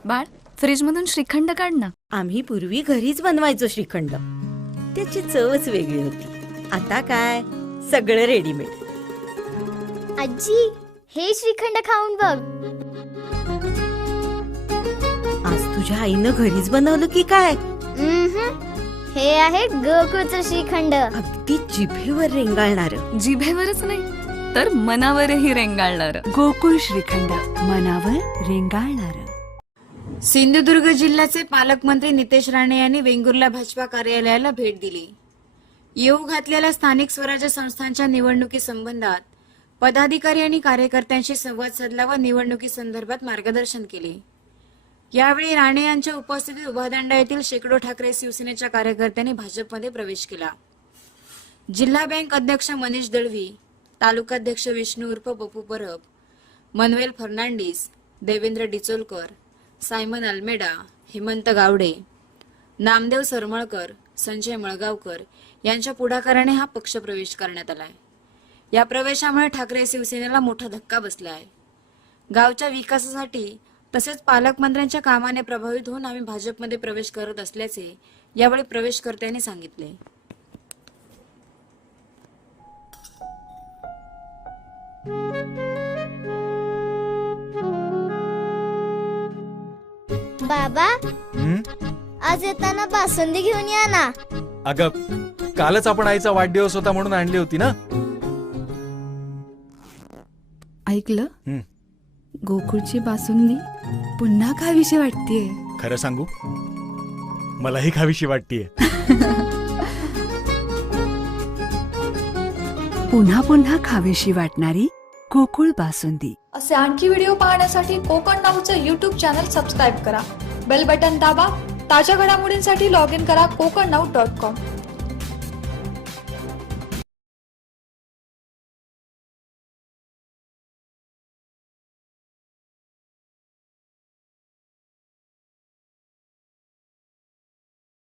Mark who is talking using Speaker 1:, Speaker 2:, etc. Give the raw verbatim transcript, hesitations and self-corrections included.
Speaker 1: बाळ, फ्रीज मधून श्रीखंड काढ ना.
Speaker 2: आम्ही पूर्वी घरीच बनवायचो श्रीखंड. त्याची चवच वेगळी होती. आता काय सगळं रेडीमेड.
Speaker 3: आजी, हे श्रीखंड खाऊन बघ.
Speaker 2: आज तुझ्या आईनं घरीच बनवलं की काय?
Speaker 3: उम्हम. हे आहे गोकुळचं श्रीखंड.
Speaker 2: अगदी जिभेवर रेंगाळणार.
Speaker 1: जिभेवरच नाही तर मनावरही रेंगाळणार.
Speaker 4: गोकुळ श्रीखंड, मनावर रेंगाळणार.
Speaker 5: सिंधुदुर्ग जिल्ह्याचे पालकमंत्री नितेश राणे यांनी वेंगुर्ला भाजपा कार्यालयाला भेट दिली. येऊ घातलेल्या स्थानिक स्वराज्य संस्थांच्या निवडणुकी संबंधात पदाधिकारी आणि कार्यकर्त्यांशी संवाद साधला व निवडणुकी संदर्भात मार्गदर्शन केले. यावेळी राणे यांच्या उपस्थितीत उभादांडा येथील शेकडो ठाकरे शिवसेनेच्या कार्यकर्त्यांनी भाजपमध्ये प्रवेश केला. जिल्हा बँक अध्यक्ष मनीष दळवी, तालुकाध्यक्ष विष्णू उर्फ पप्पू परब, मनवेल फर्नांडिस, देवेंद्र डिचोलकर, सायमन अल्मेडा, हेमंत गावडे, नामदेव सरमळकर, संजय मळगावकर यांच्या पुढाकाराने हा पक्ष प्रवेश करण्यात आलाय. या प्रवेशामुळे ठाकरे शिवसेनेला मोठा धक्का बसला आहे. गावच्या विकासासाठी तसेच पालकमंत्र्यांच्या कामाने प्रभावित होऊन आम्ही भाजपमध्ये प्रवेश करत असल्याचे यावेळी प्रवेशकर्त्यांनी सांगितले.
Speaker 3: बाबा,
Speaker 6: हं?
Speaker 3: आज येताना बासुंदी घेऊन या ना.
Speaker 6: अगं, कालच आपण आईचा वाढदिवस होता म्हणून आणली होती ना.
Speaker 4: ऐकलं?
Speaker 6: हं.
Speaker 4: गोकुळची बासुंदी पुन्हा खावीशी वाटतेय.
Speaker 6: खरं सांगू, मलाही खावीशी वाटतीये.
Speaker 4: पुन्हा पुन्हा खावीशी वाटणारी गोकुळ बासुंदी.
Speaker 7: असे आणखी व्हिडिओ पाहण्यासाठी कोकण नाऊचं यूट्यूब चॅनल सबस्क्राईब करा. बेल बटन दाबा. ताज्या घडामोडींसाठी लॉग इन करा कोकण नाऊ डॉट कॉम.